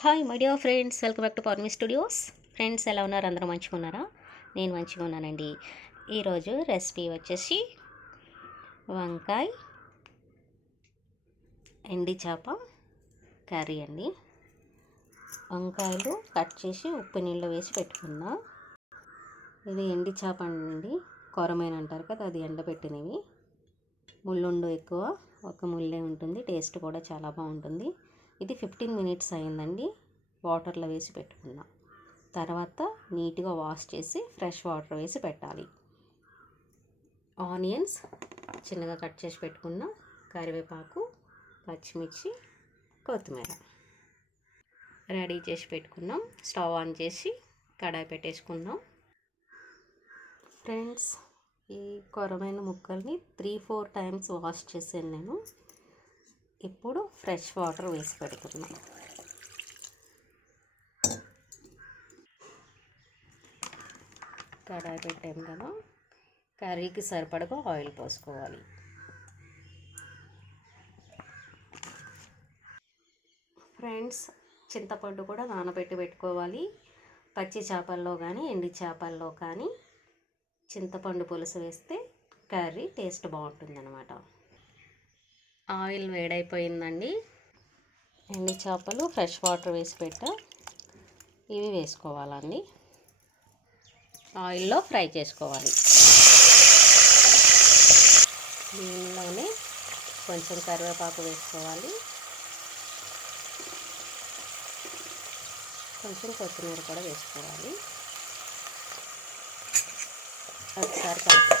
Hi my dear friends, welcome back to Pournami Studios. Friends, ఎలా ఉన్నారు? అందరూ మంచిగా ఉన్నారా? నేను మంచిగా ఉన్నానండి. ఈరోజు రెసిపీ వచ్చేసి వంకాయ ఎండి చేప కర్రీ అండి. వంకాయలు కట్ చేసి ఉప్పు నీళ్ళు వేసి పెట్టుకున్నా. ఇది ఎండి చేప అండి, కొరమైన అంటారు కదా, అది ఎండబెట్టినవి. ముళ్ళుండు ఎక్కువ, ఒక ముళ్ళే ఉంటుంది. టేస్ట్ కూడా చాలా బాగుంటుంది. ఇది 15 మినిట్స్ అయిందండి. వాటర్లో వేసి పెట్టుకున్నా. తర్వాత నీట్గా వాష్ చేసి ఫ్రెష్ వాటర్ వేసి పెట్టాలి. ఆనియన్స్ చిన్నగా కట్ చేసి పెట్టుకున్న, కరివేపాకు, పచ్చిమిర్చి, కొత్తిమీర రెడీ చేసి పెట్టుకున్నాం. స్టవ్ ఆన్ చేసి కడాయి పెట్టేసుకున్నాం. ఫ్రెండ్స్, ఈ కొరమైన ముక్కల్ని 3-4 టైమ్స్ వాష్ చేసాను నేను. ఇప్పుడు ఫ్రెష్ వాటర్ వేసి పెడుతున్నాను. కడాయి పెట్టాము కదా, కర్రీకి సరిపడగా ఆయిల్ పోసుకోవాలి. ఫ్రెండ్స్, చింతపండు కూడా నానబెట్టి పెట్టుకోవాలి. పచ్చి చేపల్లో కానీ ఎండి చేపల్లో కానీ చింతపండు పులుసు వేస్తే కర్రీ టేస్ట్ బాగుంటుందన్నమాట. ఆయిల్ వేడైపోయిందండి. ఎండి చేపలు ఫ్రెష్ వాటర్ వేసి పెట్టా, ఇవి వేసుకోవాలండి. ఆయిల్లో ఫ్రై చేసుకోవాలి. దీనిలోనే కొంచెం కరివేపాకు వేసుకోవాలి, కొంచెం కొత్తిమీర కూడా వేసుకోవాలి. ఒకసారి కలిపేసుకోవాలి.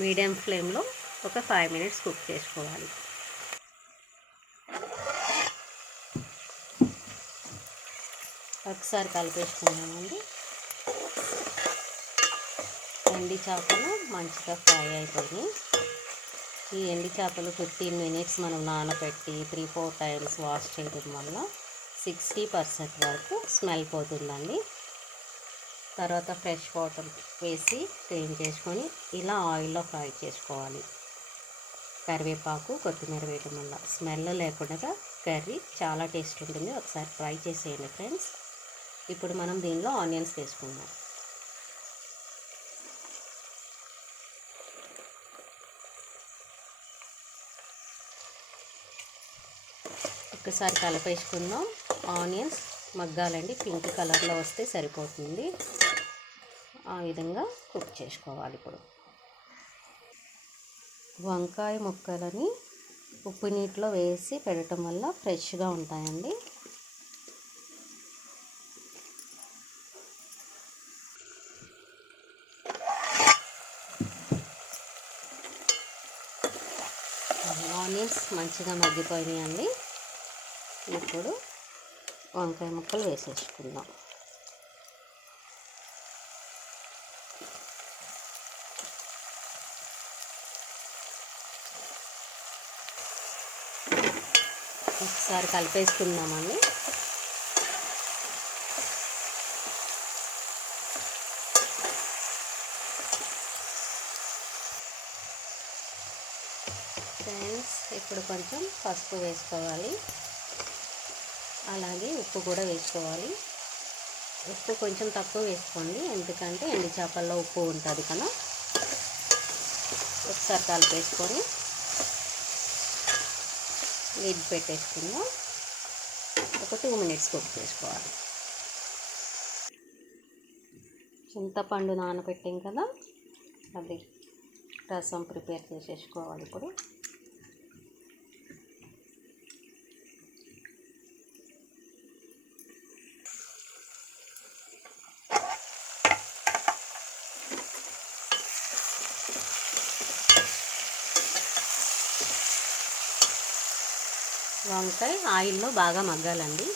మీడియం ఫ్లేమ్లో ఒక 5 మినిట్స్ కుక్ చేసుకోవాలి. ఒకసారి కలిపేసుకున్నామండి. ఎండి చేపలు మంచిగా ఫ్రై అయిపోయినాయి. ఈ ఎండి చేపలు 15 మినిట్స్ మనం నానబెట్టి 3-4 టైమ్స్ వాష్ చేయడం వల్ల 60% వరకు స్మెల్ పోతుందండి. తర్వాత ఫ్రెష్ వాటర్ వేసి క్లీన్ చేసుకొని ఇలా ఆయిల్లో ఫ్రై చేసుకోవాలి. కరివేపాకు, కొత్తిమీర వేయడం వల్ల స్మెల్ లేకుండా కర్రీ చాలా టేస్ట్ ఉంటుంది. ఒకసారి ట్రై చేసేయండి ఫ్రెండ్స్. ఇప్పుడు మనం దీనిలో ఆనియన్స్ వేసుకుందాం. ఒకసారి కలిపేసుకుందాం. ఆనియన్స్ మగ్గాలండి, పింక్ కలర్లో వస్తే సరిపోతుంది. ఆ విధంగా కుక్ చేసుకోవాలి. ఇప్పుడు వంకాయ ముక్కలని ఉప్పు నీటిలో వేసి పెట్టడం వల్ల ఫ్రెష్గా ఉంటాయండి. ఆనియన్స్ మంచిగా మగ్గిపోయినాయండి. ఇప్పుడు వంకాయ ముక్కలు వేసేసుకుందాం. ఒకసారి కలిపేసుకుందామండి. ఫ్రెండ్స్, ఇప్పుడు కొంచెం పసుపు వేసుకోవాలి, అలాగే ఉప్పు కూడా వేసుకోవాలి. ఉప్పు కొంచెం తక్కువ వేసుకోండి, ఎందుకంటే ఎండి చేపల్లో ఉప్పు ఉంటుంది కదా. ఒకసారి కలిపేసుకొని లిడ్ పెట్టేసుకుందాం. ఒక 2 మినిట్స్ కుక్ చేసుకోవాలి. చింతపండు నానబెట్టాం కదా, అది రసం ప్రిపేర్ చేసేసుకోవాలి. ఇప్పుడు వంకాయ ఆయిల్లో బాగా మగ్గాలండి.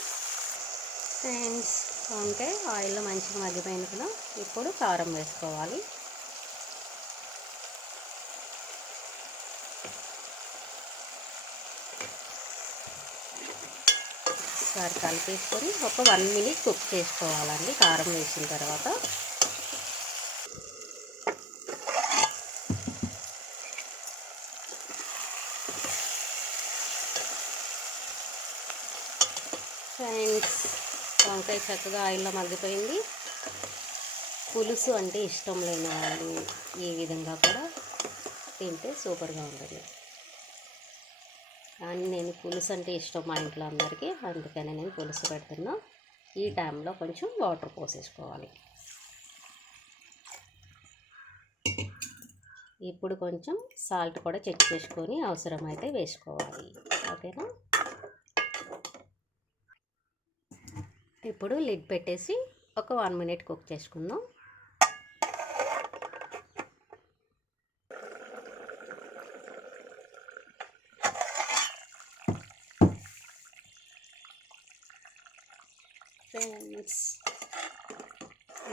ఫ్రెండ్స్, వంకాయ ఆయిల్లో మంచిగా మగ్గిపోయింది కదా, ఇప్పుడు కారం వేసుకోవాలి. ఒకసారి కలిపేసుకొని ఒక 1 మినిట్ కుక్ చేసుకోవాలండి. కారం వేసిన తర్వాత ఫ్రెండ్స్, వంకాయ చక్కగా ఆయిల్లో మగ్గిపోయింది. పులుసు అంటే ఇష్టం లేని వాళ్ళు ఈ విధంగా కూడా తింటే సూపర్గా ఉంటుంది. కానీ నేను పులుసు అంటే ఇష్టం మా ఇంట్లో అందరికీ, అందుకని నేను పులుసు పెడుతున్నా. ఈ టైంలో కొంచెం వాటర్ పోసేసుకోవాలి. ఇప్పుడు కొంచెం సాల్ట్ కూడా చెక్ చేసుకొని అవసరమైతే వేసుకోవాలి. ఓకేనా? ఇప్పుడు లిడ్ పెట్టేసి ఒక 1 మినిట్ కుక్ చేసుకుందాం. ఫ్రెండ్స్,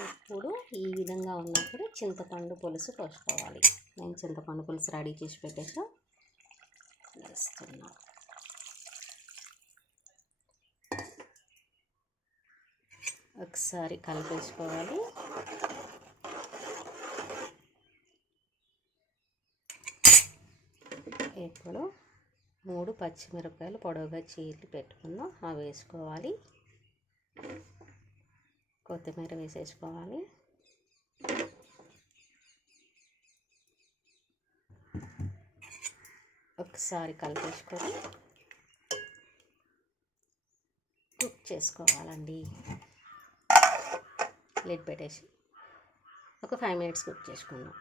ఇప్పుడు ఈ విధంగా ఉన్నప్పుడు చింతపండు పులుసు పోసుకోవాలి. నేను చింతపండు పులుసు రెడీ చేసి పెట్టేసా, వేస్తున్నా. ఒకసారి కలిపేసుకోవాలి. ఇప్పుడు 3 పచ్చిమిరపకాయలు పొడవుగా చీరి పెట్టుకుందాం, అవి వేసుకోవాలి. కొత్తిమీర వేసేసుకోవాలి. ఒకసారి కలిపేసుకొని కుక్ చేసుకోవాలండి. లిడ్ పెట్టేసి ఒక 5 మినిట్స్ కుక్ చేసుకుందాం.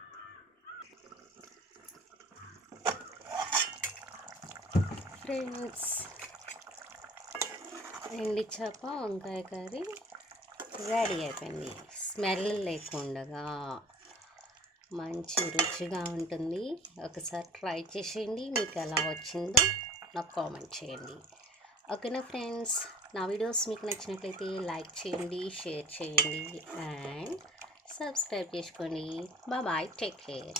ఫ్రెండ్స్, ఎండి చేప వంకాయ కర్రీ రెడీ అయిపోయింది. స్మెల్ లేకుండా మంచి రుచిగా ఉంటుంది. ఒకసారి ట్రై చేసేయండి. మీకు ఎలా వచ్చిందో నాకు కామెంట్ చేయండి. ఓకేనా ఫ్రెండ్స్? నా వీడియోస్ మీకు నచ్చినట్లయితే లైక్ చేయండి, షేర్ చేయండి అండ్ సబ్స్క్రైబ్ చేసుకోండి. Bye, take care.